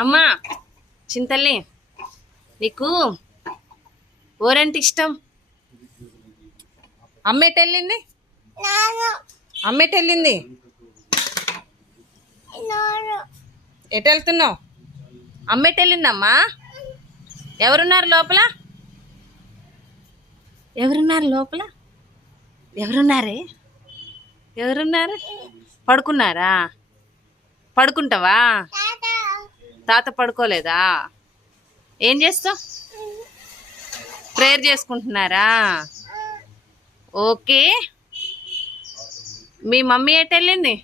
అమ్మా చింతల్లి, నీకు ఓరంటే ఇష్టం? అమ్మేటెళ్ళింది? అమ్మేటెళ్ళింది? ఎటు వెళ్తున్నావు? అమ్మేటెళ్ళిందమ్మా. ఎవరున్నారు లోపల? ఎవరున్నారు లోపల? ఎవరున్నారే? ఎవరున్నారు? పడుకున్నారా? పడుకుంటావా? తాత పడుకోలేదా? ఏం చేస్తావు? ప్రేయర్ చేసుకుంటున్నారా? ఓకే. మీ మమ్మీ ఎటు వెళ్ళింది?